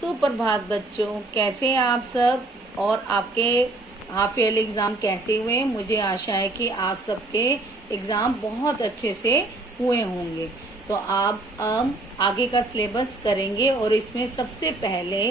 सुप्रभात बच्चों, कैसे हैं आप सब। और आपके हाफ ईयरली एग्ज़ाम कैसे हुए। मुझे आशा है कि आप सबके एग्ज़ाम बहुत अच्छे से हुए होंगे। तो आप आगे का सिलेबस करेंगे और इसमें सबसे पहले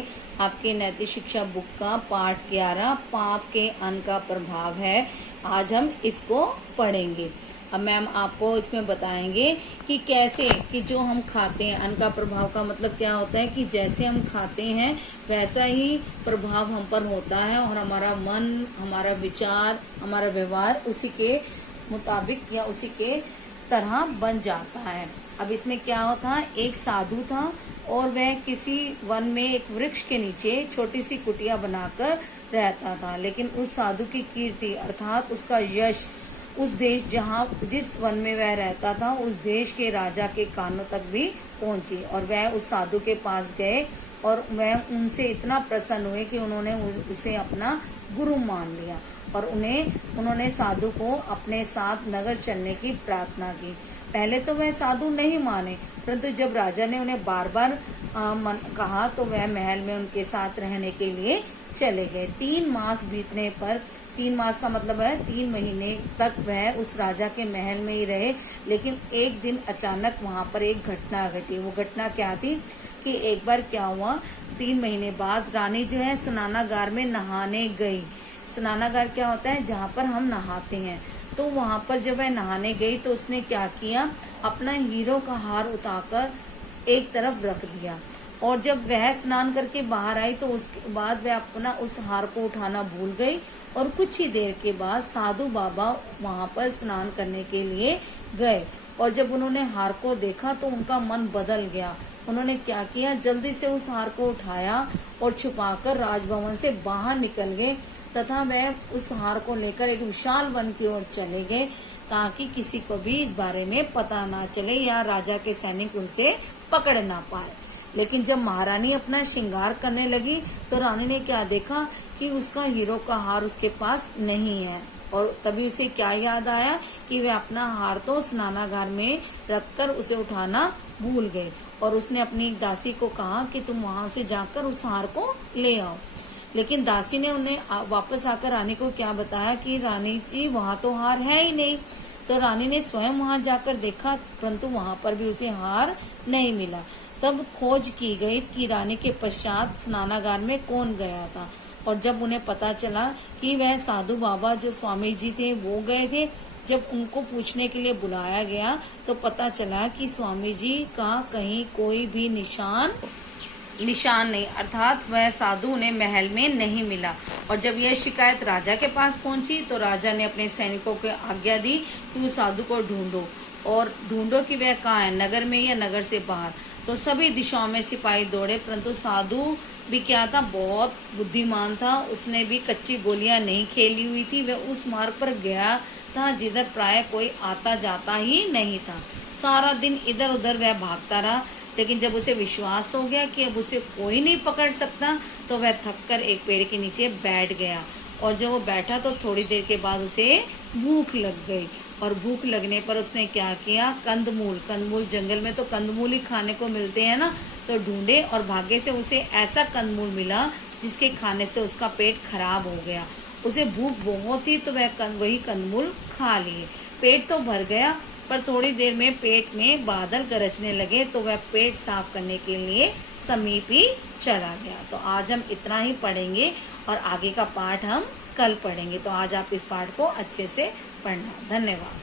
आपके नैतिक शिक्षा बुक का पाठ 11 पाप के अन्न का प्रभाव है। आज हम इसको पढ़ेंगे। अब मैम आपको इसमें बताएंगे कि कैसे कि जो हम खाते हैं, अन्न का प्रभाव का मतलब क्या होता है कि जैसे हम खाते हैं वैसा ही प्रभाव हम पर होता है और हमारा मन, हमारा विचार, हमारा व्यवहार उसी के मुताबिक या उसी के तरह बन जाता है। अब इसमें क्या होता है, एक साधु था और वह किसी वन में एक वृक्ष के नीचे छोटी सी कुटिया बनाकर रहता था। लेकिन उस साधु की कीर्ति अर्थात उसका यश उस देश जिस वन में वह रहता था उस देश के राजा के कानों तक भी पहुंची और वह उस साधु के पास गए और वह उनसे इतना प्रसन्न हुए कि उन्होंने उसे अपना गुरु मान लिया और उन्होंने साधु को अपने साथ नगर चलने की प्रार्थना की। पहले तो वह साधु नहीं माने, परंतु जब राजा ने उन्हें बार बार कहा तो वह महल में उनके साथ रहने के लिए चले गए। 3 मास बीतने पर, 3 मास का मतलब है 3 महीने तक वह उस राजा के महल में ही रहे। लेकिन एक दिन अचानक वहां पर एक घटना घटी। वो घटना क्या थी कि एक बार क्या हुआ, 3 महीने बाद रानी जो है स्नानागार में नहाने गई। स्नानागार क्या होता है, जहाँ पर हम नहाते हैं। तो वहां पर जब वह नहाने गई तो उसने क्या किया, अपना हीरो का हार उतारकर एक तरफ रख दिया और जब वह स्नान करके बाहर आई तो उसके बाद वह अपना उस हार को उठाना भूल गई और कुछ ही देर के बाद साधु बाबा वहां पर स्नान करने के लिए गए और जब उन्होंने हार को देखा तो उनका मन बदल गया। उन्होंने क्या किया, जल्दी से उस हार को उठाया और छुपाकर राजभवन से बाहर निकल गए तथा वह उस हार को लेकर एक विशाल वन की ओर चले गए ताकि किसी को भी इस बारे में पता ना चले या राजा के सैनिक उनसे पकड़ ना पाए। लेकिन जब महारानी अपना श्रृंगार करने लगी तो रानी ने क्या देखा कि उसका हीरो का हार उसके पास नहीं है और तभी उसे क्या याद आया कि वह अपना हार तो स्नानागार में रखकर उसे उठाना भूल गए और उसने अपनी दासी को कहा कि तुम वहां से जाकर उस हार को ले आओ। लेकिन दासी ने उन्हें वापस आकर रानी को क्या बताया कि रानी जी वहां तो हार है ही नहीं। तो रानी ने स्वयं वहां जाकर देखा परंतु वहां पर भी उसे हार नहीं मिला। तब खोज की गई कि रानी के पश्चात स्नानागार में कौन गया था और जब उन्हें पता चला कि वह साधु बाबा जो स्वामी जी थे वो गए थे। जब उनको पूछने के लिए बुलाया गया तो पता चला कि स्वामी जी का कहीं कोई भी निशान नहीं, अर्थात वह साधु उन्हें महल में नहीं मिला। और जब यह शिकायत राजा के पास पहुंची तो राजा ने अपने सैनिकों को आज्ञा दी कि उस साधु को ढूंढो और ढूंढो कि वह कहाँ है, नगर में या नगर से बाहर। तो सभी दिशाओं में सिपाही दौड़े परंतु साधु भी क्या था, बहुत बुद्धिमान था। उसने भी कच्ची गोलियां नहीं खेली हुई थी। वह उस मार्ग पर गया था जिधर प्राय कोई आता जाता ही नहीं था। सारा दिन इधर उधर वह भागता रहा लेकिन जब उसे विश्वास हो गया कि अब उसे कोई नहीं पकड़ सकता तो वह थककर एक पेड़ के नीचे बैठ गया और जब वो बैठा तो थोड़ी देर के बाद उसे भूख लग गई और भूख लगने पर उसने क्या किया, कंदमूल जंगल में तो कंदमूल ही खाने को मिलते हैं ना, तो ढूंढे और भाग्य से उसे ऐसा कंदमूल मिला जिसके खाने से उसका पेट खराब हो गया। उसे भूख बहुत थी तो वह वही कंदमूल खा लिए। पेट तो भर गया पर थोड़ी देर में पेट में बादल गरजने लगे तो वह पेट साफ करने के लिए समीप ही चला गया। तो आज हम इतना ही पढ़ेंगे और आगे का पाठ हम कल पढ़ेंगे। तो आज आप इस पाठ को अच्छे से पढ़ना। धन्यवाद।